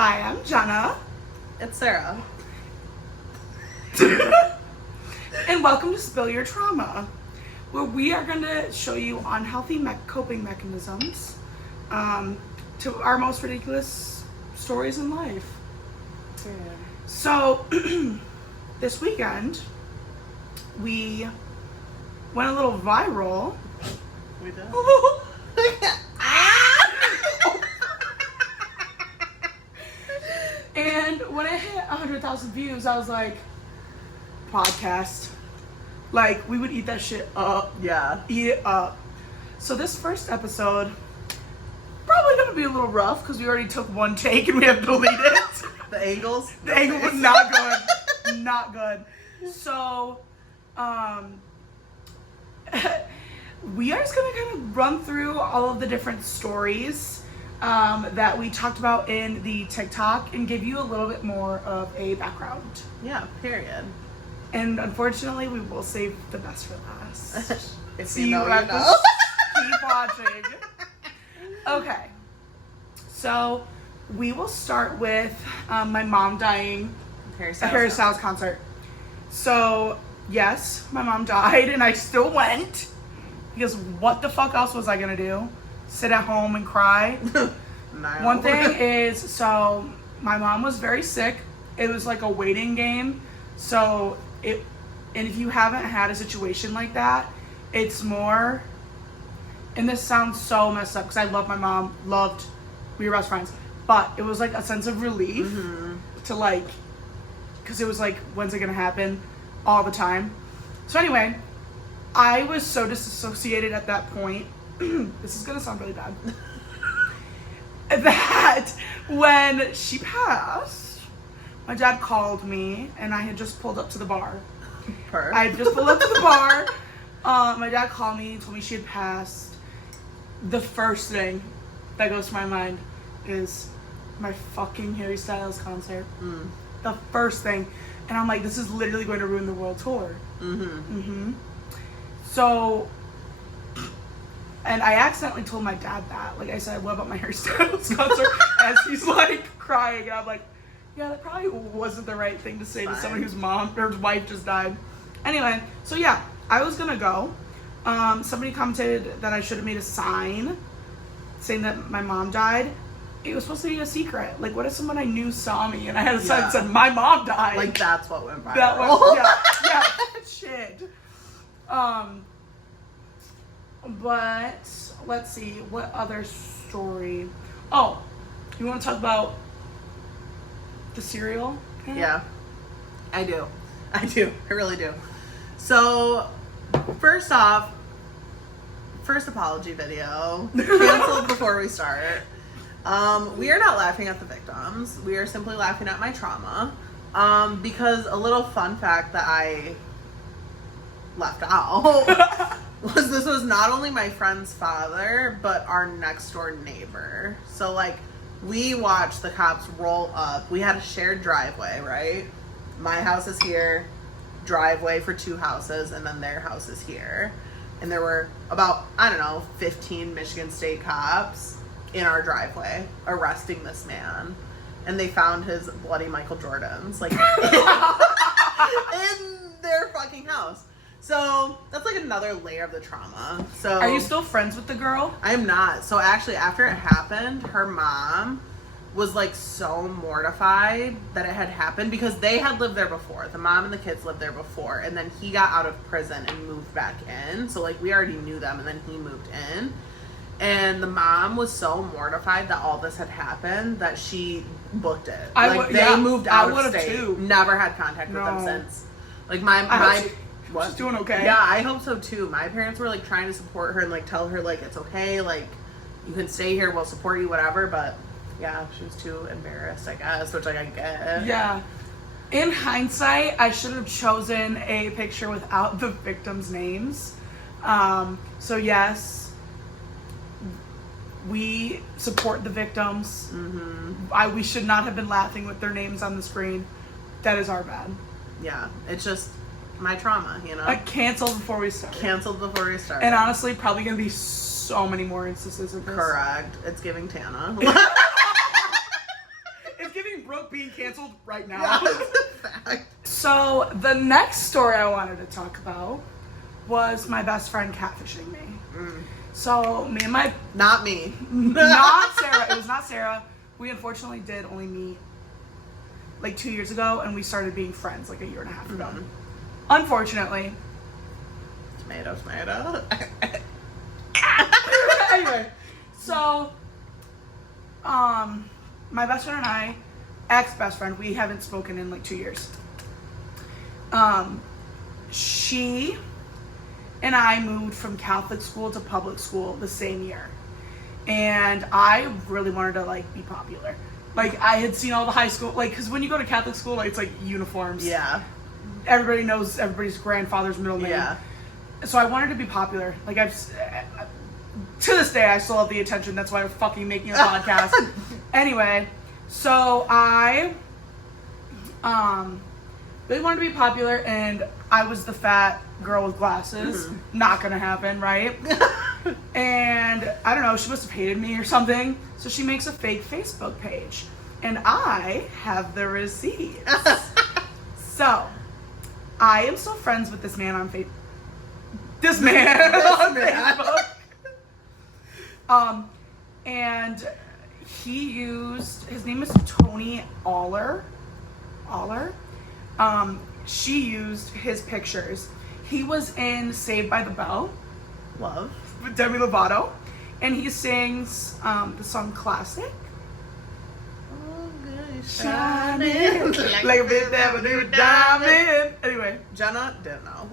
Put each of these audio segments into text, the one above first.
Hi, I'm Jenna. It's Sarah. And welcome to Spill Your Trauma, where we are going to show you unhealthy coping mechanisms to our most ridiculous stories in life. Yeah. So, this weekend, we went a little viral. We did. And when it hit 100,000 views, I was like, podcast. Like, we would eat that shit up. Yeah. Eat it up. So this first episode, probably gonna be a little rough because we already took one take and we have to delete it. The angles? The angle was not good. Not good. So, we are just gonna kind of run through all of the different stories that we talked about in the TikTok and give you a little bit more of a background. Yeah, period. And unfortunately, we will save the best for last. If See you know, at you know. Keep watching. Okay. So, we will start with my mom dying at Harry Styles concert. So, yes, my mom died and I still went. Because what the fuck else was I going to do? Sit at home and cry? No. One thing is, so my mom was very sick. It was like a waiting game. So and if you haven't had a situation like that, it's more, and this sounds so messed up because I love my mom, we were best friends, but it was like a sense of relief to like, because it was like, when's it gonna happen all the time? So anyway, I was so disassociated at that point. This is gonna sound really bad. That when she passed, my dad called me and I had just pulled up to the bar. I had just pulled up to the bar. My dad called me, told me she had passed. The first thing that goes to my mind is my fucking Harry Styles concert. The first thing. And I'm like, this is literally going to ruin the world tour. So, and I accidentally told my dad that. Like I said, what about my Harry Styles concert? As he's like crying. And I'm like, yeah, that probably wasn't the right thing to say to someone whose mom or whose wife just died. Anyway, so yeah, I was gonna go. Somebody commented that I should have made a sign saying that my mom died. It was supposed to be a secret. Like, what if someone I knew saw me and I had a sign that said, my mom died? Like, that's what went viral. That was, yeah, shit. But let's see, what other story? Oh, you want to talk about the cereal? Yeah, I do. I really do. So, first off, first apology video. Canceled before we start. We are not laughing at the victims. We are simply laughing at my trauma. Because a little fun fact that I left out was this was not only my friend's father, but our next door neighbor. So like, we watched the cops roll up. We had a shared driveway, right? My house is here, driveway for two houses, and then their house is here. And there were about, 15 Michigan State cops in our driveway arresting this man. And they found his bloody Michael Jordans, like, in their fucking house. So, that's like another layer of the trauma. So, are you still friends with the girl? I'm not. So actually, after it happened, her mom was like so mortified that it had happened because they had lived there before. The mom and the kids lived there before. And then he got out of prison and moved back in. So like, we already knew them and then he moved in. And the mom was so mortified that all this had happened that she booked it. They moved out of state. Too. Never had contact with them since. Like she's doing okay. Yeah, I hope so too. My parents were like trying to support her and like tell her like it's okay, like you can stay here, we'll support you, whatever. But yeah, she was too embarrassed, I guess, which like I get. Yeah. In hindsight, I should have chosen a picture without the victims' names. So yes, we support the victims. We should not have been laughing with their names on the screen. That is our bad. Yeah, it's just my trauma, Like, canceled before we start. And honestly, probably gonna be so many more instances of this. Correct. It's giving Tana. It's giving Brooke being canceled right now. Fact. So the next story I wanted to talk about was my best friend catfishing me. So me and my Not me. not Sarah. It was not Sarah. We unfortunately did only meet like 2 years ago, and we started being friends like a year and a half ago. Unfortunately. Tomato. Anyway, so my best friend and I, ex-best friend, we haven't spoken in like 2 years. She and I moved from Catholic school to public school the same year. And I really wanted to like be popular. Like I had seen all the high school, like, cause when you go to Catholic school, like it's like uniforms. Yeah. Everybody knows everybody's grandfather's middle name. Yeah. So I wanted to be popular. Like to this day, I still have the attention. That's why I'm fucking making a podcast. Anyway, so I really wanted to be popular, and I was the fat girl with glasses. Not gonna happen, right? And I don't know, she must have hated me or something. So she makes a fake Facebook page, and I have the receipts. So I am still friends with this man on Facebook. This man on Facebook. And he used, his name is Tony Aller. She used his pictures. He was in Saved by the Bell. Love. With Demi Lovato. And he sings the song Classic. Shining like a bit never do diamond. Anyway, Jenna didn't know.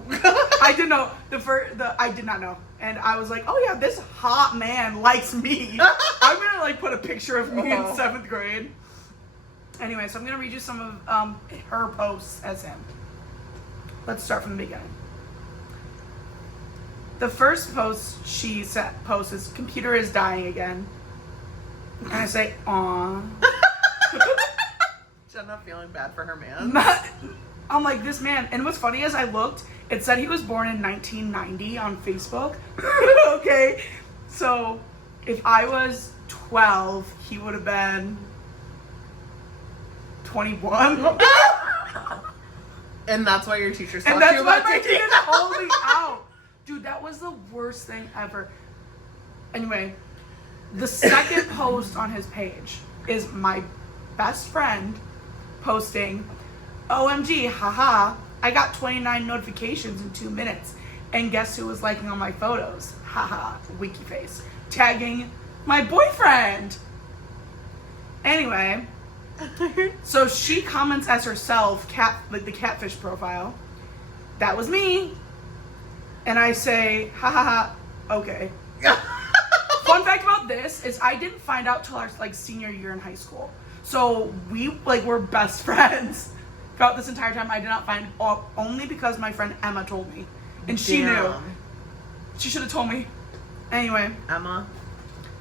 I didn't know I did not know, and I was like, oh yeah, this hot man likes me. I'm gonna like put a picture of me in 7th grade. Anyway, so I'm gonna read you some of her posts as him. Let's start from the beginning. The first post she posts is "Computer is dying again," and I say, "Aw." Jenna feeling bad for her man. I'm like, this man, and what's funny is I looked, it said he was born in 1990 on Facebook. Okay, so if I was 12, he would have been 21. And that's why your teacher And that's why my teacher told me out. Dude, that was the worst thing ever. Anyway, the second post on his page is my best friend posting, OMG, haha, I got 29 notifications in 2 minutes. And guess who was liking all my photos? Haha, winky face. Tagging my boyfriend. Anyway, so she comments as herself, like the catfish profile. That was me. And I say, ha ha ha, okay. Fun fact about this is I didn't find out till our like senior year in high school. So we like were best friends throughout this entire time. I did not find out only because my friend Emma told me, and she knew. She should have told me. Anyway, Emma.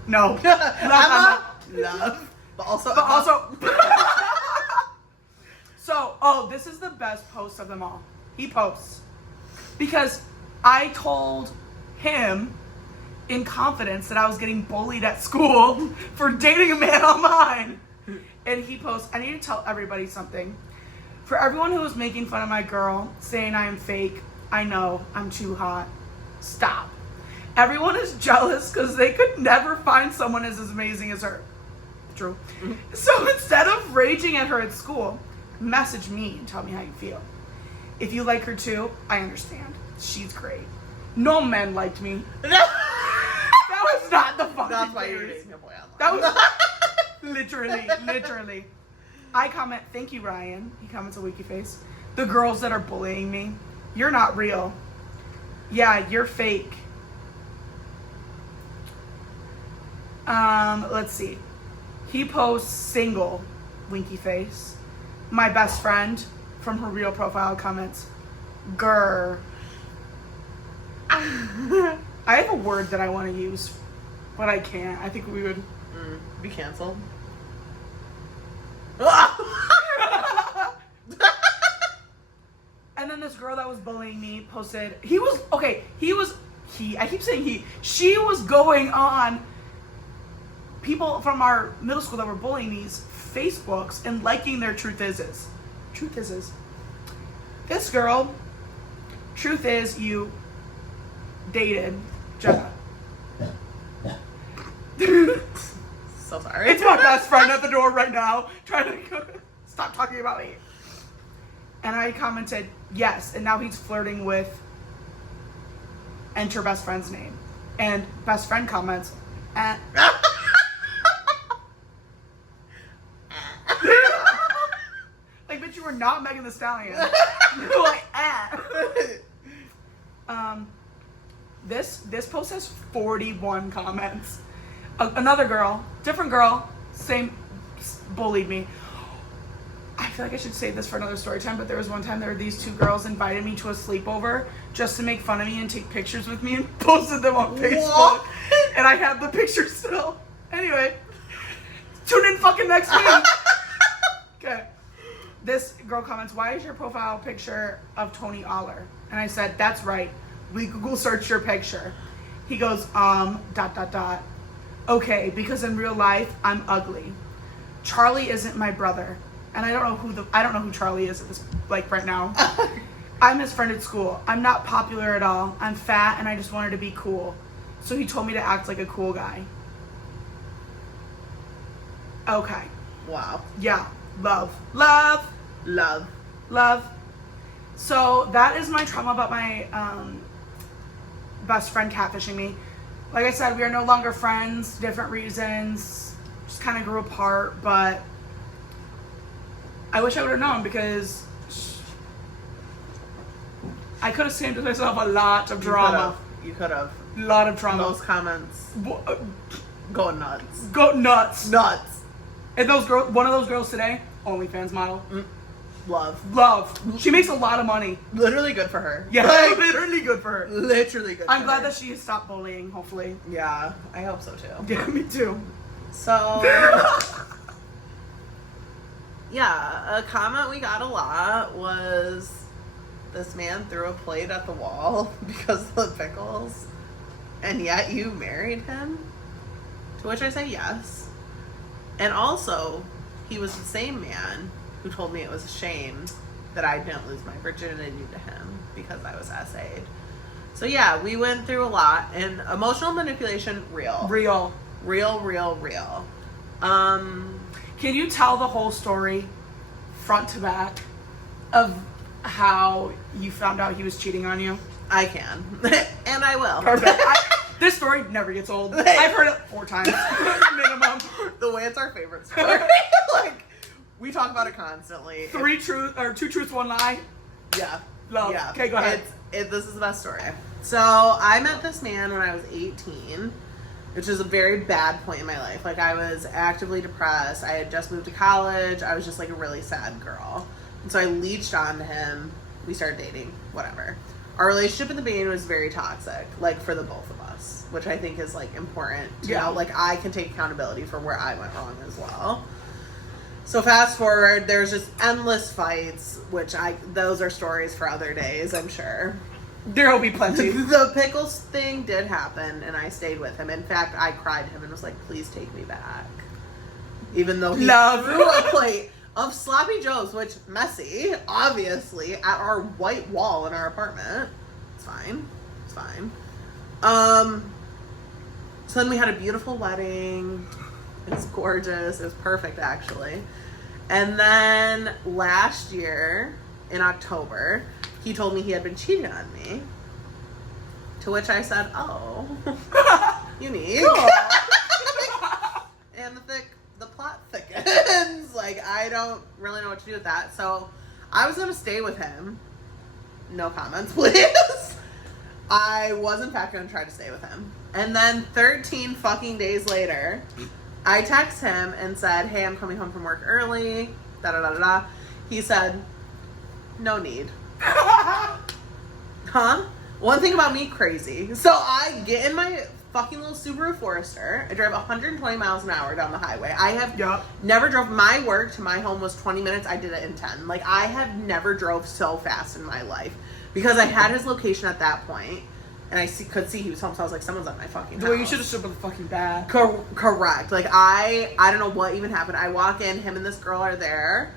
No, Emma. Love, but also. So, this is the best post of them all. He posts because I told him in confidence that I was getting bullied at school for dating a man online. And he posts, I need to tell everybody something. For everyone who is making fun of my girl, saying I am fake, I know, I'm too hot. Stop. Everyone is jealous because they could never find someone as amazing as her. True. So instead of raging at her at school, message me and tell me how you feel. If you like her too, I understand. She's great. No men liked me. That was not the fucking That's why case. you're dating a boy online. That was literally. I comment, thank you, Ryan. He comments a wiki face. The girls that are bullying me, you're not real. Yeah, you're fake. Let's see. He posts single, winky face. My best friend from her real profile comments, grr. I have a word that I want to use, but I can't. I think we would be canceled. And then this girl that was bullying me posted, I keep saying she was going on people from our middle school that were bullying these Facebooks and liking their truth is. This girl, truth is, you dated Jenna. So sorry. It's my best friend at the door right now, trying to stop talking about me. And I commented, yes, and now he's flirting with enter best friend's name. And best friend comments, eh. Like, bitch, you were not Megan Thee Stallion. You're like, eh. This post has 41 comments. Another girl, different girl, same, bullied me. I feel like I should save this for another story time, but there was one time there were these two girls invited me to a sleepover just to make fun of me and take pictures with me and posted them on Facebook. What? And I have the pictures still. Anyway, tune in fucking next week. Okay. This girl comments, why is your profile picture of Tony Aller? And I said, that's right. We Google searched your picture. He goes, ... Okay, because in real life, I'm ugly. Charlie isn't my brother. And I don't know who Charlie is at this, like, right now. I'm his friend at school. I'm not popular at all. I'm fat and I just wanted to be cool. So he told me to act like a cool guy. Okay. Wow. Yeah. Love. So that is my trauma about my best friend catfishing me. Like I said, we are no longer friends, different reasons, just kind of grew apart, but I wish I would have known because I could have saved myself a lot of drama. You could have. A lot of drama. Those comments. Go nuts. Go nuts. Nuts. And one of those girls today, OnlyFans model. Love. She makes a lot of money. Literally good for her. Yeah, like, literally good for her. Literally good I'm glad that she has stopped bullying, hopefully. Yeah, I hope so too. Yeah, me too. So, yeah, a comment we got a lot was this man threw a plate at the wall because of the pickles, and yet you married him? To which I say yes. And also, he was the same man who told me it was a shame that I didn't lose my virginity to him because I was SA'd. So yeah, we went through a lot, and emotional manipulation, real. Can you tell the whole story, front to back, of how you found out he was cheating on you? I can. And I will. Perfect. This story never gets old. I've heard it 4 times minimum. The way it's our favorite story. Like, we talk about it constantly. 2 truths, 1 lie. Yeah. Love. Yeah. Okay, go ahead. This is the best story. So I met this man when I was 18, which is a very bad point in my life. Like, I was actively depressed. I had just moved to college. I was just like a really sad girl. And so I leeched onto him. We started dating. Whatever. Our relationship in the beginning was very toxic, like, for the both of us, which I think is, like, important to know. Like, I can take accountability for where I went wrong as well. So fast forward, there's just endless fights, those are stories for other days, I'm sure. There'll be plenty. The pickles thing did happen, and I stayed with him. In fact, I cried to him and was like, please take me back. Even though he threw a plate of sloppy joes, which, messy, obviously, at our white wall in our apartment. It's fine. So then we had a beautiful wedding. It was gorgeous. It was perfect, actually. And then last year, in October, he told me he had been cheating on me. To which I said, oh, unique. Cool. And the plot thickens. Like, I don't really know what to do with that. So I was going to stay with him. No comments, please. I was, in fact, going to try to stay with him. And then 13 fucking days later, I text him and said, hey, I'm coming home from work early. Da-da-da-da-da. He said, no need. Huh? One thing about me, crazy. So I get in my fucking little Subaru Forester. I drive 120 miles an hour down the highway. I have never drove. My work to my home was 20 minutes. I did it in 10. Like, I have never drove so fast in my life because I had his location at that point. and I could see he was home, so I was like, someone's at my fucking house. Well, you should have stood with the fucking bat. Correct. Like, I don't know what even happened. I walk in, him and this girl are there.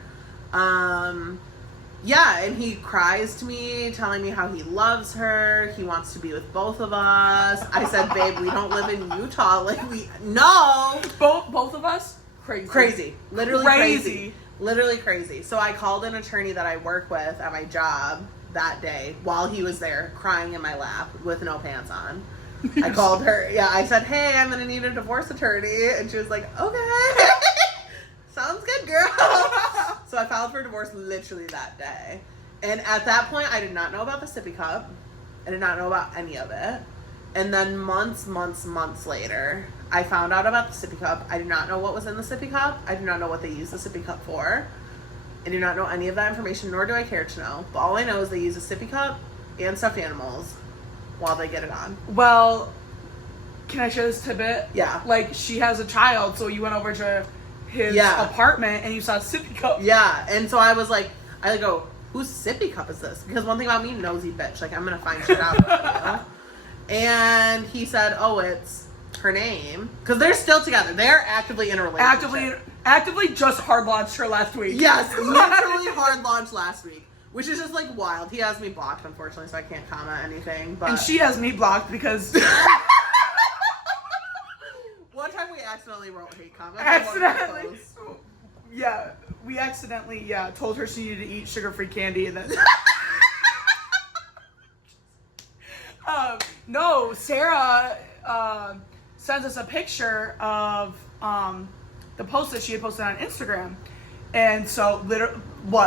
Yeah, and he cries to me, telling me how he loves her. He wants to be with both of us. I said, babe, we don't live in Utah. Like, no. Both of us? Crazy. Literally crazy. Literally crazy. So I called an attorney that I work with at my job that day while he was there crying in my lap with no pants on. I called her. Yeah, I said, hey, I'm going to need a divorce attorney. And she was like, okay. Sounds good, girl. So I filed for divorce literally that day. And at that point, I did not know about the Sippy Cup. I did not know about any of it. And then months later, I found out about the Sippy Cup. I did not know what was in the Sippy Cup. I did not know what they used the Sippy Cup for. I do not know any of that information, nor do I care to know. But all I know is they use a Sippy Cup and stuffed animals while they get it on. Well, can I share this tidbit? Yeah. Like, she has a child, so you went over to his apartment and you saw a Sippy Cup. Yeah, and so I was like, I go, whose Sippy Cup is this? Because one thing about me, nosy bitch, like, I'm gonna find shit out about you. And he said, oh, it's her name. Because they're still together. They're actively in a relationship. Actively just hard launched her last week. Yes, literally hard launched last week. Which is just, like, wild. He has me blocked, unfortunately, so I can't comment anything. But And she has me blocked because... One time we accidentally wrote hate comments. Accidentally. Yeah, we accidentally, told her she needed to eat sugar-free candy and then... No, Sarah sends us a picture of the post that she had posted on Instagram. And so,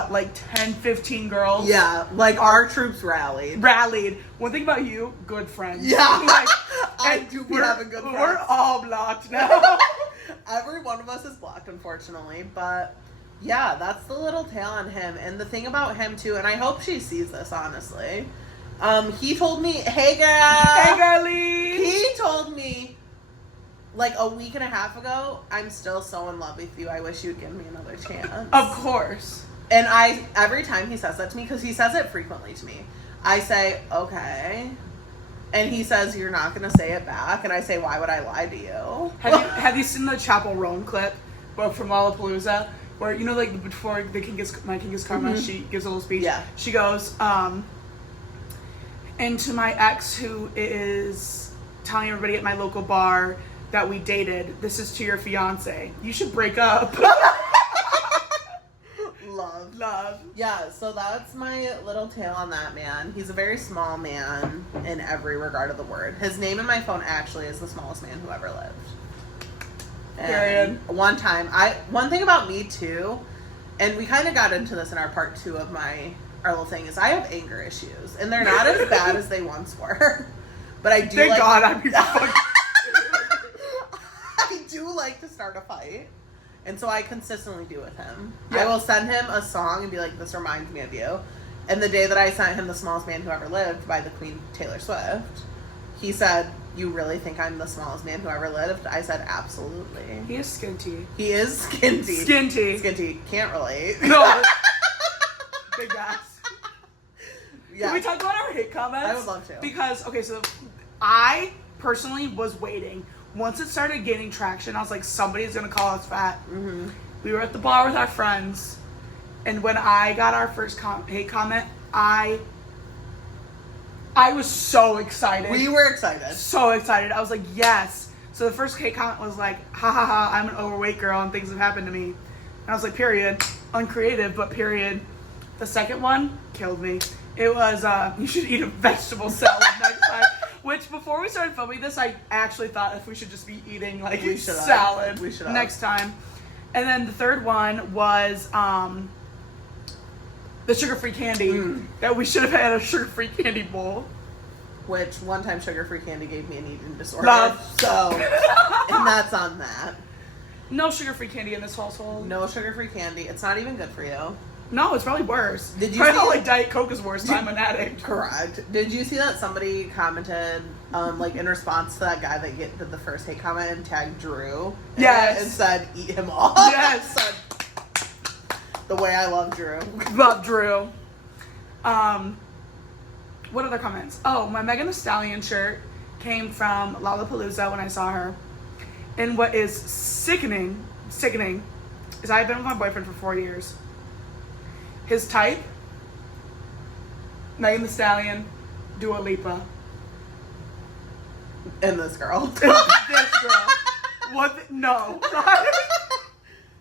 like 10, 15 girls? Yeah, like our troops rallied. One thing about you, good friends. Yeah. Like, I do be having good friends. We're all blocked now. Every one of us is blocked, unfortunately. But yeah, that's the little tale on him. And the thing about him, too, and I hope she sees this, honestly. He told me, hey, girl. Hey, girlie. He told me, like, a week and a half ago, I'm still so in love with you. I wish you'd give me another chance. Of course. And every time he says that to me, because he says it frequently to me, I say, okay. And he says, you're not going to say it back. And I say, why would I lie to you? Have you seen the Chapel Roan clip from Lollapalooza? Where, you know, like, before my king gets karma, she gives a little speech. Yeah. She goes, and to my ex who is telling everybody at my local bar that we dated, this is to your fiance. You should break up. Love. Yeah, so that's my little tale on that man. He's a very small man in every regard of the word. His name in my phone actually is the smallest man who ever lived. And one thing about me too, and we kind of got into this in our part 2 of our little thing, is I have anger issues. And they're not as bad as they once were. But I do Thank God I'm I do like to start a fight. And so I consistently do with him. Yeah. I will send him a song and be like, this reminds me of you. And the day that I sent him The Smallest Man Who Ever Lived by the Queen Taylor Swift, he said, you really think I'm the smallest man who ever lived? I said, absolutely. He is skinty. He is skinty. Skinty. Can't relate. No. Big ass. Yeah. Can we talk about our hate comments? I would love to. Because, okay, so I personally was waiting. Once it started gaining traction, I was like, somebody's going to call us fat. Mm-hmm. We were at the bar with our friends, and when I got our first hate comment, I was so excited. We were excited. So excited. I was like, yes. So the first hate comment was like, ha ha ha, I'm an overweight girl and things have happened to me. And I was like, period. Uncreative, but period. The second one killed me. It was, you should eat a vegetable salad next time. Which, before we started filming this, I actually thought if we should just be eating, like, salad next time. And then the third one was, the sugar-free candy. That we should have had a sugar-free candy bowl. Which, one time sugar-free candy gave me an eating disorder. Love. So, and that's on that. No sugar-free candy in this household. No sugar-free candy. It's not even good for you. No, it's probably worse. Did you probably see like Diet Coke is worse. I'm an addict. Correct. Did you see that somebody commented, like in response to that guy that did the first hate comment and tagged Drew? Yes. And said, eat him all. Yes. Said, the way I love Drew. Love Drew. What other comments? Oh, my Megan Thee Stallion shirt came from Lollapalooza when I saw her. And what is sickening, is I've been with my boyfriend for 4 years. His type, Megan Thee Stallion, Dua Lipa. And this girl. This girl. What? No.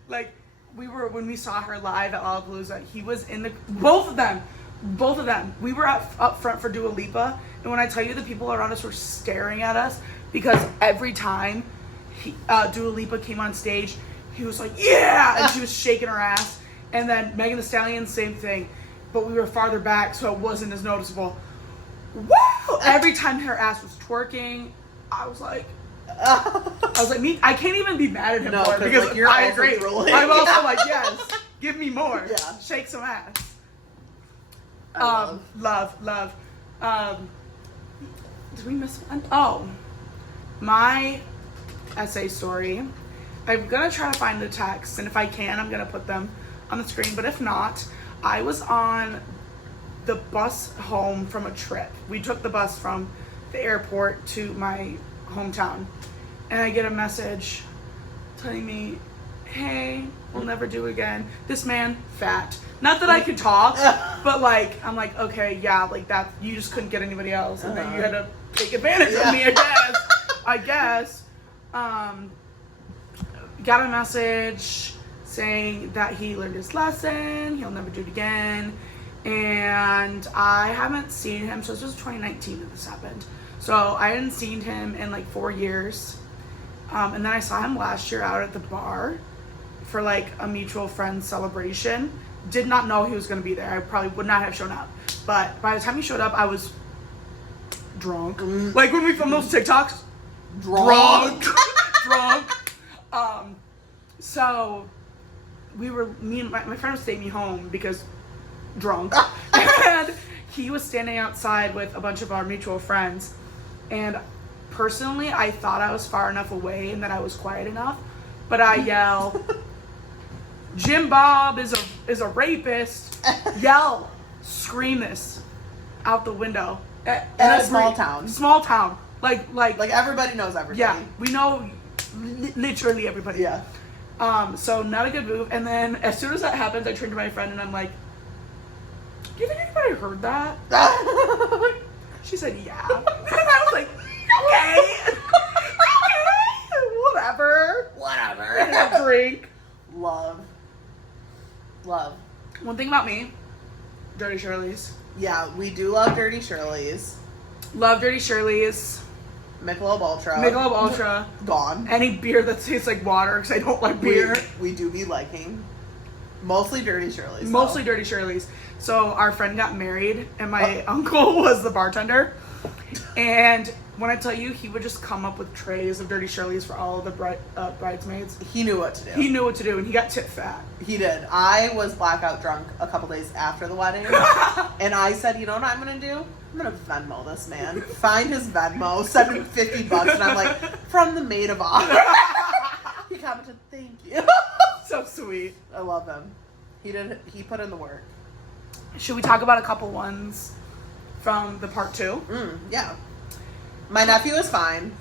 Like, when we saw her live at Lollapalooza, he was in the, both of them. We were up front for Dua Lipa, and when I tell you the people around us were staring at us, because every time Dua Lipa came on stage, he was like, yeah, and she was shaking her ass. And then Megan Thee Stallion, same thing, but we were farther back, so it wasn't as noticeable. Woo! Every time her ass was twerking, I was like, I can't even be mad at him for it, because you're I agree. drooling. I'm also like, yes, give me more. Yeah. Shake some ass. Love. Did we miss one? Oh, my essay story. I'm gonna try to find the text, and if I can, I'm gonna put them on the screen. But if not, I was on the bus home from a trip. We took the bus from the airport to my hometown, and I get a message telling me, hey, we'll never do again. This man, fat. Not that I could talk, but like, I'm like, okay, yeah, like that, you just couldn't get anybody else, and then you had to take advantage of me, I guess. Got a message saying that he learned his lesson, he'll never do it again, and I haven't seen him, so this was 2019 that this happened. So I hadn't seen him in like 4 years, and then I saw him last year out at the bar for like a mutual friend celebration. Did not know he was going to be there. I probably would not have shown up. But by the time he showed up, I was drunk. Like when we filmed those TikToks. Drunk. So me and my friend was taking me home because drunk. And he was standing outside with a bunch of our mutual friends. And personally, I thought I was far enough away and that I was quiet enough. But I yell, Jim Bob is a rapist. Yell, scream this out the window. In a small town. Small town. Like everybody knows everybody. Yeah, we know literally everybody. Yeah. So not a good move. And then as soon as that happens, I turn to my friend and I'm like, do you think anybody heard that? She said, yeah. And I was like, okay. Whatever. And a drink. Love. One thing about me, Dirty Shirley's. Yeah, we do love Dirty Shirley's. Love Dirty Shirley's. Michelob Ultra. Gone. Any beer that tastes like water, because I don't like beer. We do be liking. Mostly Dirty Shirley's. Mostly Dirty Shirley's. So our friend got married, and my uncle was the bartender. And when I tell you, he would just come up with trays of Dirty Shirley's for all of the bridesmaids. He knew what to do. And he got tip fat. He did. I was blackout drunk a couple days after the wedding, and I said, you know what I'm gonna do? I'm gonna Venmo this man. Find his Venmo, send him $50, and I'm like, from the maid of honor. He commented, thank you. So sweet. I love him. He put in the work. Should we talk about a couple ones from the part 2? Yeah. My nephew is fine.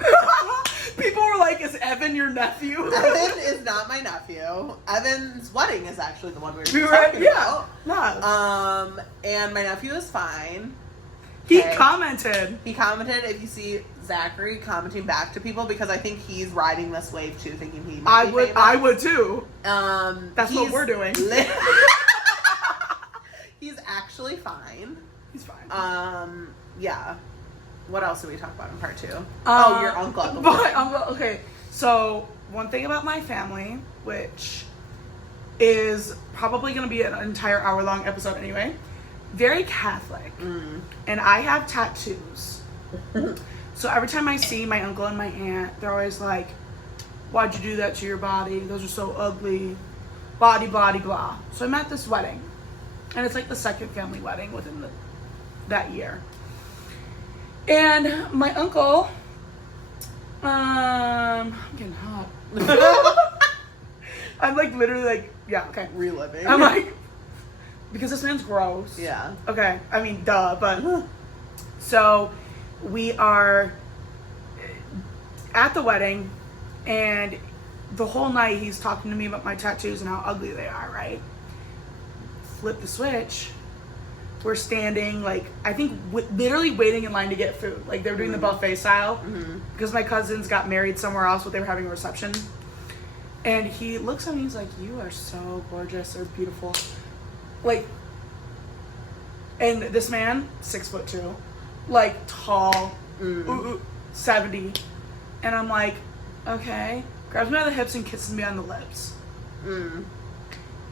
People were like, is Evan your nephew? Evan is not my nephew. Evan's wedding is actually the one we were talking about. Yeah. And my nephew is fine. He commented. If you see Zachary commenting back to people, because I think he's riding this wave too, thinking he might be famous. I would too. That's what we're doing. He's actually fine. He's fine. Yeah. What else did we talk about in part 2? Your uncle at the wedding. Okay, so one thing about my family, which is probably going to be an entire hour-long episode anyway, very Catholic. And I have tattoos. So every time I see my uncle and my aunt, they're always like, why'd you do that to your body? Those are so ugly. Body, blah. So I'm at this wedding. And it's like the second family wedding within that year. And my uncle, I'm getting hot. I'm like literally like, yeah, okay. Reliving. I'm like, because this man's gross. Yeah. Okay, I mean, duh, but So we are at the wedding, and the whole night he's talking to me about my tattoos and how ugly they are, right? Flip the switch. We're standing, like, I think literally waiting in line to get food. Like, they were doing the buffet style because my cousins got married somewhere else, but they were having a reception. And he looks at me, he's like, you are so gorgeous or beautiful. Like, and this man, 6'2", like, tall, 70. And I'm like, okay. Grabs me by the hips and kisses me on the lips.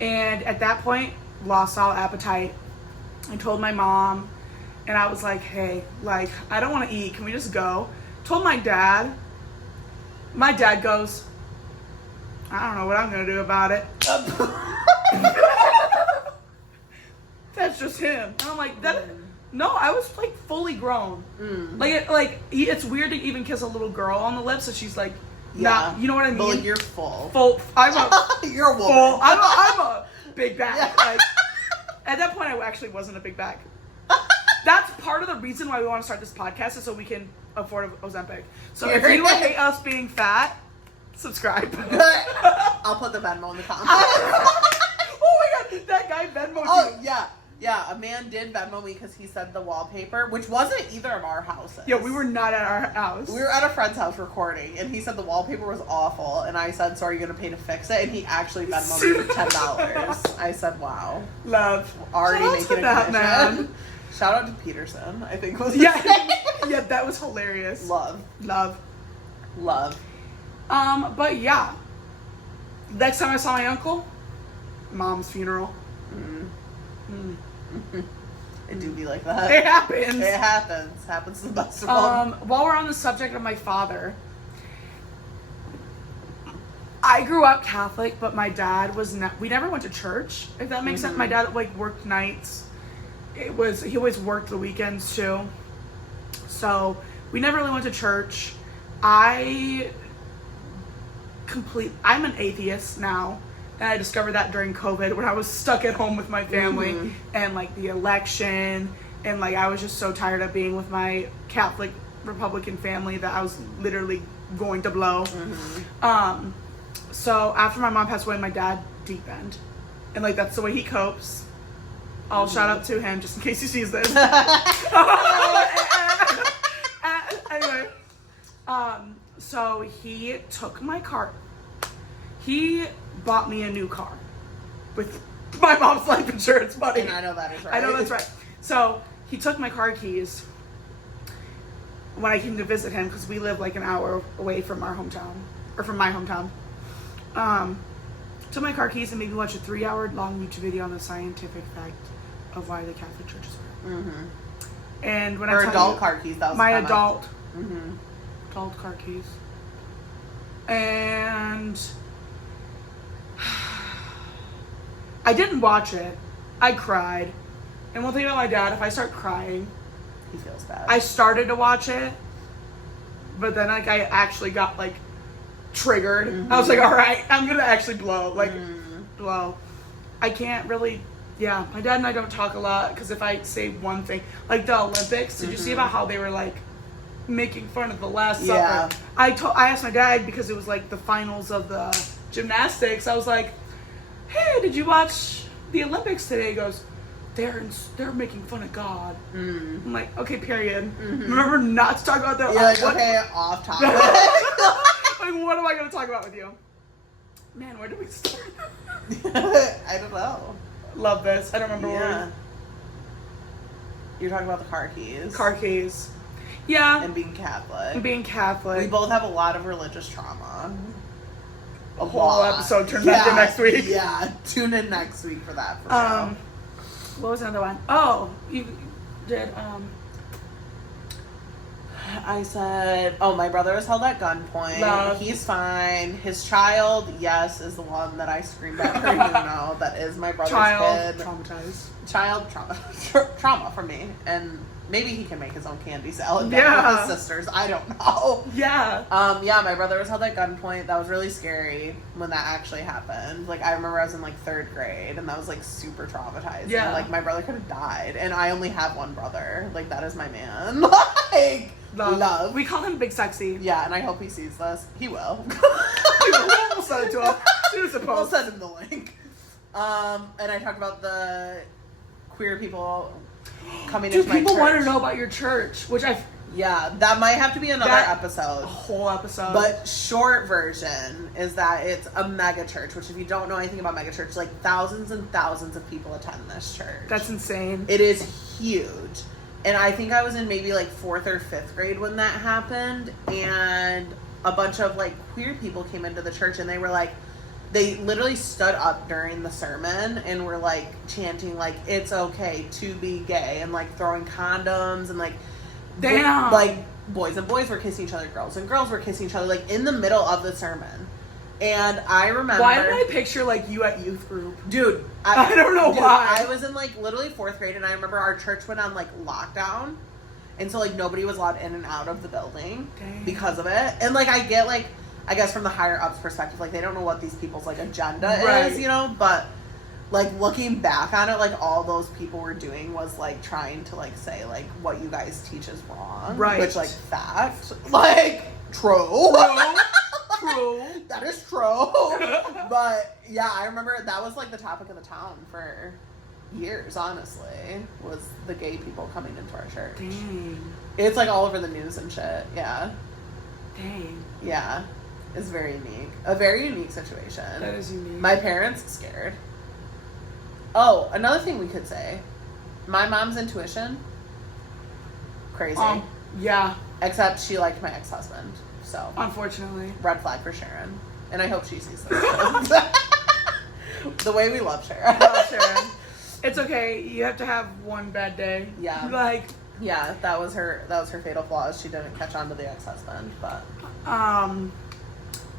And at that point, lost all appetite. I told my mom, and I was like, hey, like, I don't want to eat. Can we just go? Told my dad. My dad goes, I don't know what I'm going to do about it. That's just him. And I'm like, no, I was, like, fully grown. It's weird to even kiss a little girl on the lips, so she's like, you know what I mean? But, like, you're full. You're a woman. I'm a big bag. Yeah. Like, at that point, I actually wasn't a big bag. That's part of the reason why we want to start this podcast, is so we can afford Ozempic. So if you hate us being fat, subscribe. I'll put the Venmo in the comments. Oh my god, that guy Venmo'd you. Oh, yeah. Yeah, a man did Venmo me because he said the wallpaper, which wasn't either of our houses. Yeah, we were not at our house. We were at a friend's house recording, and he said the wallpaper was awful, and I said, so are you going to pay to fix it? And he actually Venmoed me $10. I said, wow. Love. Already making a commission. Man. Shout out to Peterson, I think was yeah, that was hilarious. Love. But yeah. Next time I saw my uncle, mom's funeral. It do be like that. It happens. It happens. Happens to the best of them. While we're on the subject of my father, I grew up Catholic, but my dad was not. We never went to church, if that makes sense. My dad worked nights. He always worked the weekends too. So we never really went to church. I'm an atheist now. And I discovered that during COVID when I was stuck at home with my family and like the election, and like I was just so tired of being with my Catholic Republican family that I was literally going to blow. So after my mom passed away, my dad deep end, and like that's the way he copes. I'll shout out to him just in case he sees this. Anyway, so he took my car. He bought me a new car with my mom's life insurance money. And I know that is right. I know that's right. So he took my car keys when I came to visit him, because we live like an hour away from our hometown, or from my hometown. Took my car keys and made me watch a 3-hour long YouTube video on the scientific fact of why the Catholic Church is right. And when car keys, that was my adult car keys. And I didn't watch it. I cried. And one thing about my dad, if I start crying, he feels bad. I started to watch it, but then like I actually got like triggered. I was like, all right, I'm gonna actually blow. Blow. I can't really. Yeah, my dad and I don't talk a lot, because if I say one thing, like the Olympics, did you see about how they were like making fun of the Last Supper? I asked my dad, because it was like the finals of the gymnastics. I was like, hey, did you watch the Olympics today? He goes, they're making fun of God. I'm like, okay, period. Remember not to talk about that. You're like, okay, off topic. Like, what am I going to talk about with you? Man, where did we start? I don't know. Love this. I don't remember where. You're talking about the car keys. Car keys. Yeah. And being Catholic. We both have a lot of religious trauma. A whole episode turned back to next week. Yeah, tune in next week for that. For real. What was another one? Oh, you did. I said, my brother was held at gunpoint. Love. He's fine. His child, yes, is the one that I screamed at for that is my brother's kid. Traumatized. Child trauma. Trauma for me. And Maybe he can make his own candy salad Yeah. back with his sisters. I don't know. Yeah. Yeah, my brother was held at gunpoint. That was really scary when that actually happened. Like, I remember I was in, like, 3rd grade, and that was, like, super traumatizing. Yeah. Like, my brother could have died, and I only have one brother. Like, that is my man. Like, love. We call him Big Sexy. Yeah, and I hope he sees this. He will. We'll send it to him. We'll send him the link. And I talk about the queer people coming into my church. People want to know about your church, which Yeah, that might have to be another episode. A whole episode. But short version is that it's a mega church, which if you don't know anything about mega church, like thousands and thousands of people attend this church. That's insane. It is huge. And I think I was in maybe like 4th or 5th grade when that happened, and a bunch of like queer people came into the church, and they were like, they literally stood up during the sermon and were like chanting like, it's okay to be gay, and like throwing condoms, and like, damn, like boys and boys were kissing each other, girls and girls were kissing each other, like in the middle of the sermon. And I remember, why did I picture like you at youth group? Dude, I don't know why. I was in like literally 4th grade, and I remember our church went on like lockdown, and so like nobody was allowed in and out of the building. Dang. Because of it. And like I get like, I guess from the higher ups perspective, like they don't know what these people's like agenda is, you know, but like looking back on it, like all those people were doing was like trying to like say like what you guys teach is wrong, right? Which like fact, like true. True. That is true. But yeah, I remember that was like the topic of the town for years, honestly, was the gay people coming into our church. Dang. It's like all over the news and shit. Yeah. Dang. Yeah. It's very unique. A very unique situation. That is unique. My parents scared. Oh, another thing we could say. My mom's intuition. Crazy. Yeah. Except she liked my ex-husband. So. Unfortunately. Red flag for Sharon. And I hope she sees this. The way we love Sharon. Love Sharon. It's okay. You have to have one bad day. Yeah. Like. Yeah, that was her fatal flaw. She didn't catch on to the ex-husband, but.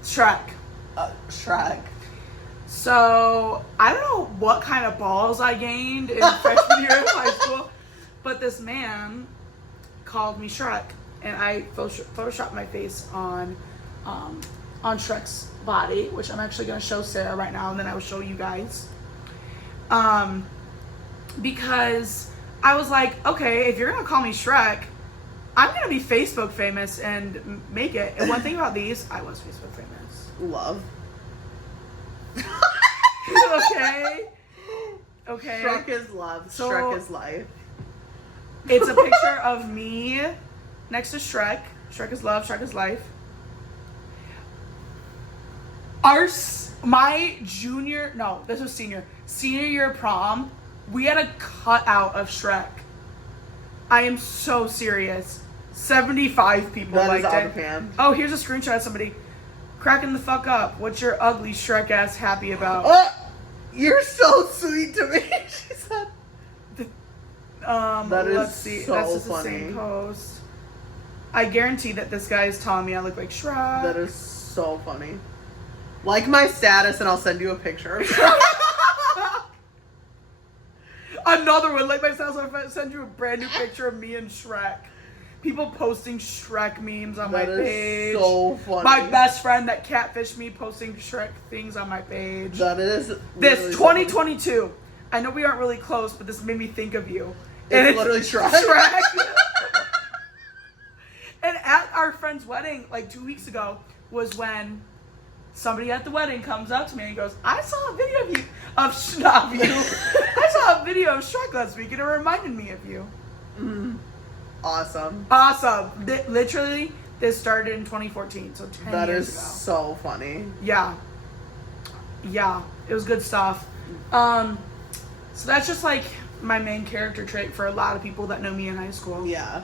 Shrek. Shrek. So, I don't know what kind of balls I gained in freshman year of high school, but this man called me Shrek, and I photoshopped my face on Shrek's body, which I'm actually going to show Sarah right now, and then I will show you guys. Because I was like, okay, if you're going to call me Shrek, I'm going to be Facebook famous and make it. And one thing about these, I was Facebook famous. Love. Okay. Shrek is love. So, Shrek is life. It's a picture of me next to Shrek. Shrek is love. Shrek is life. This was senior year prom. We had a cutout of Shrek. I am so serious. 75 people liked it. Oh, here's a screenshot of somebody cracking the fuck up. What's your ugly Shrek ass happy about? You're so sweet to me. She said. Let's see. So that's just funny. the same post. I guarantee that this guy is telling me I look like Shrek. That is so funny. Like my status, and I'll send you a picture of Shrek. Another one, like myself, so I'll send you a brand new picture of me and Shrek. People posting Shrek memes on my page. That is so funny. My best friend that catfished me posting Shrek things on my page. That is this 2022. I know we aren't really close, but this made me think of you. It's literally Shrek. And at our friend's wedding, like 2 weeks ago, was when somebody at the wedding comes up to me and goes, I saw a video of you. I saw a video of Shrek last week, and it reminded me of you. Mm. Awesome. Literally, this started in 2014, so 10 years ago. That is so funny. Yeah. It was good stuff. So that's just like my main character trait for a lot of people that know me in high school. Yeah.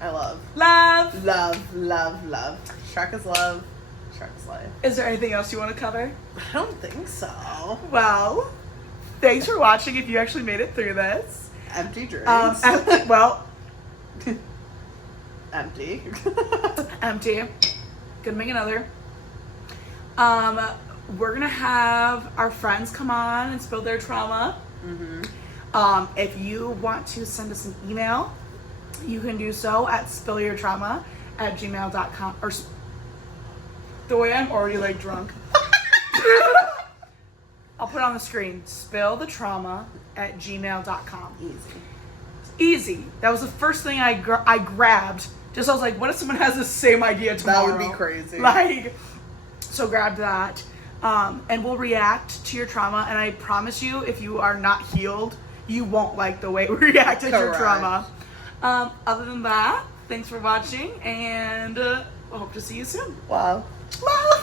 I love. Love. Love, love, love. Shrek is love. Shrek is life. Is there anything else you want to cover? I don't think so. Well, thanks for watching if you actually made it through this. Empty dreams. Empty. Empty. Gonna make another. We're gonna have our friends come on and spill their trauma. Mm-hmm. If you want to send us an email, you can do so at spillyourtrauma@gmail.com. Or the way I'm already like drunk. I'll put it on the screen. Spillthetrauma@gmail.com. Easy. That was the first thing I grabbed. Just I was like, what if someone has the same idea tomorrow? That would be crazy. Like, so grab that. And we'll react to your trauma. And I promise you, if you are not healed, you won't like the way we react to your trauma. Other than that, thanks for watching, and I hope to see you soon. Wow. Bye.